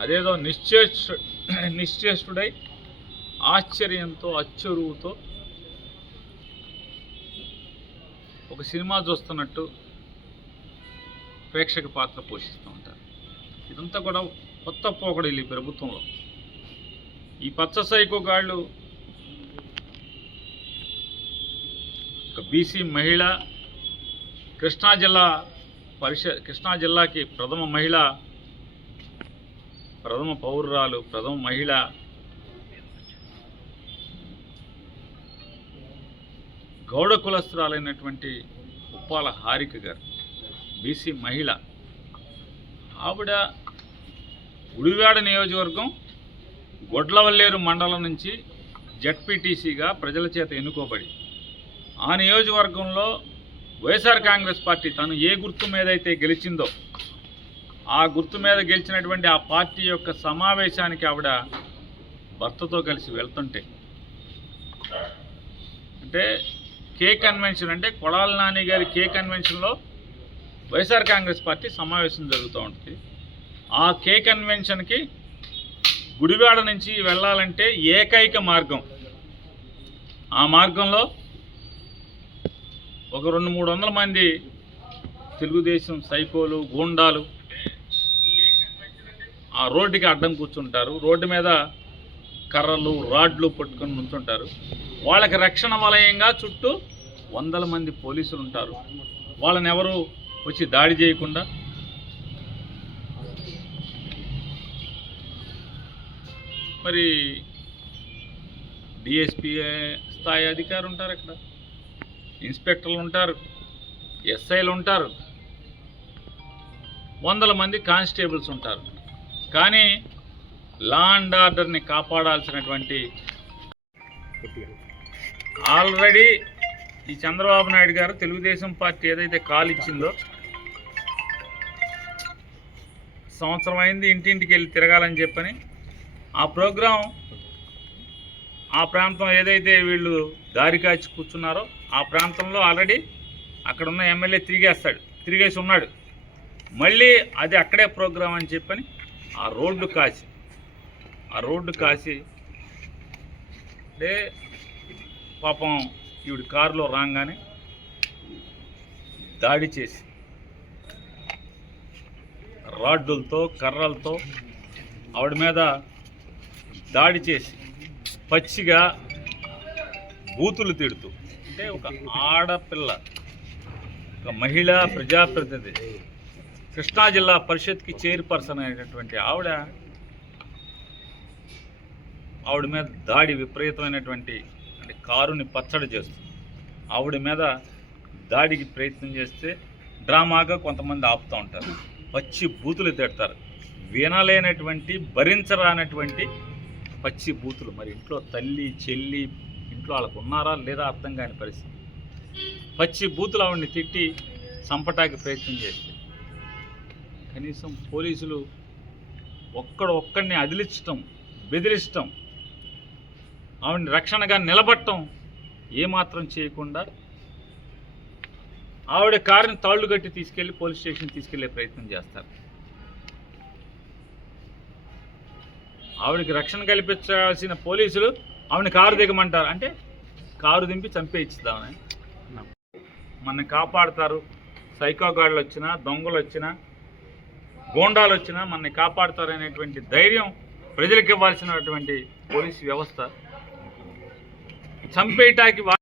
అదేదో నిశ్చేష్టుడై ఆశ్చర్యంతో అచ్చురువుతో ఒక సినిమా చూస్తున్నట్టు ప్రేక్షక పాత్ర పోషిస్తూ ఉంటారు. ఇదంతా కూడా కొత్త పోకడలు ఈ ప్రభుత్వంలో. ఈ పచ్చ సైకోగాళ్ళు ఒక బీసీ మహిళ, కృష్ణా జిల్లాకి ప్రథమ పౌరురాలు, ప్రథమ మహిళ, గౌడ కులస్తురాలైనటువంటి ఉప్పాల హారిక గారు, బీసీ మహిళ. ఆవిడ గుడివాడ నియోజకవర్గం గొడ్లవల్లేరు మండలం నుంచి జడ్పీటీసీగా ప్రజల చేత ఎన్నుకోబడి ఆ నియోజకవర్గంలో వైఎస్ఆర్ కాంగ్రెస్ పార్టీ తను ఏ గుర్తు మీద అయితే గెలిచిందో ఆ గుర్తు మీద గెలిచినటువంటి ఆ పార్టీ యొక్క సమావేశానికి ఆవిడ భర్తతో కలిసి వెళ్తుంటే, అంటే కే కన్వెన్షన్, అంటే కొడాల నాని గారి కే కన్వెన్షన్లో వైఎస్ఆర్ కాంగ్రెస్ పార్టీ సమావేశం జరుగుతూ ఉంటుంది. ఆ కే కన్వెన్షన్కి గుడివాడ నుంచి వెళ్ళాలంటే ఏకైక మార్గం, ఆ మార్గంలో ఒక 200-300 మంది తెలుగుదేశం సైకోలు, గూండాలు ఆ రోడ్డుకి అడ్డం కూర్చుంటారు. రోడ్డు మీద కర్రలు, రాడ్లు పట్టుకొని నుంచుంటారు. వాళ్ళకి రక్షణ వలయంగా చుట్టూ 100 మంది పోలీసులు ఉంటారు. వాళ్ళని ఎవరు వచ్చి దాడి చేయకుండా మరి డిఎస్పీ స్థాయి అధికారులు ఉంటారు, అక్కడ ఇన్స్పెక్టర్లు ఉంటారు, ఎస్ఐలు ఉంటారు, 100 మంది కానిస్టేబుల్స్ ఉంటారు. కానీ లా అండ్ ఆర్డర్ని కాపాడాల్సినటువంటి ఆల్రెడీ ఈ చంద్రబాబు నాయుడు గారు తెలుగుదేశం పార్టీ ఏదైతే కాల్ ఇచ్చిందో, సంవత్సరం అయింది ఇంటింటికి వెళ్ళి తిరగాలని చెప్పని ఆ ప్రోగ్రాం, ఆ ప్రాంతం ఏదైతే వీళ్ళు దారి కాచి కూర్చున్నారో ఆ ప్రాంతంలో ఆల్రెడీ అక్కడున్న ఎమ్మెల్యే తిరిగేసి ఉన్నాడు. మళ్ళీ అది అక్కడే ప్రోగ్రాం అని చెప్పని ఆ రోడ్డు కాసి అంటే పాపం ఈవిడ కారులో రాగానే దాడి చేసి రాడ్డులతో, కర్రలతో ఆవిడ మీద దాడి చేసి పచ్చిగా బూతులు తిడుతూ, అంటే ఒక ఆడపిల్ల, ఒక మహిళా ప్రజాప్రతినిధి, కృష్ణా జిల్లా పరిషత్కి చైర్పర్సన్ అయినటువంటి ఆవిడ మీద దాడి విపరీతమైనటువంటి, అంటే కారుని పచ్చడి చేస్తుంది. ఆవిడ మీద దాడికి ప్రయత్నం చేస్తే డ్రామాగా కొంతమంది ఆపుతూ ఉంటారు, పచ్చి బూతులు తిడతారు. వినలేనటువంటి, భరించరానటువంటి పచ్చి బూతులు. మరి ఇంట్లో తల్లి, చెల్లి, ఇంట్లో వాళ్ళకు ఉన్నారా లేదా అర్థం కాని పరిస్థితి. పచ్చి బూతులు ఆవిడని తిట్టి చంపటానికి ప్రయత్నం చేస్తే కనీసం పోలీసులు ఒక్కడిని అదిలించటం, బెదిరించటం, ఆవిడని రక్షణగా నిలబట్టడం ఏమాత్రం చేయకుండా ఆవిడ కారుని తాళ్లు కట్టి తీసుకెళ్లి పోలీస్ స్టేషన్ తీసుకెళ్లే ప్రయత్నం చేస్తారు. ఆవిడకి రక్షణ కల్పించాల్సిన పోలీసులు ఆవిడని కారు దిగమంటారు, అంటే కారు దింపి చంపేయిద్దామని. మనని కాపాడుతారు, సైకోగాళ్ళు వచ్చినా, దొంగలు వచ్చినా, గోండాలు వచ్చినా మనని కాపాడుతారు అనేటువంటి ధైర్యం ప్రజలకు ఇవ్వాల్సినటువంటి పోలీసు వ్యవస్థ చంపేయటానికి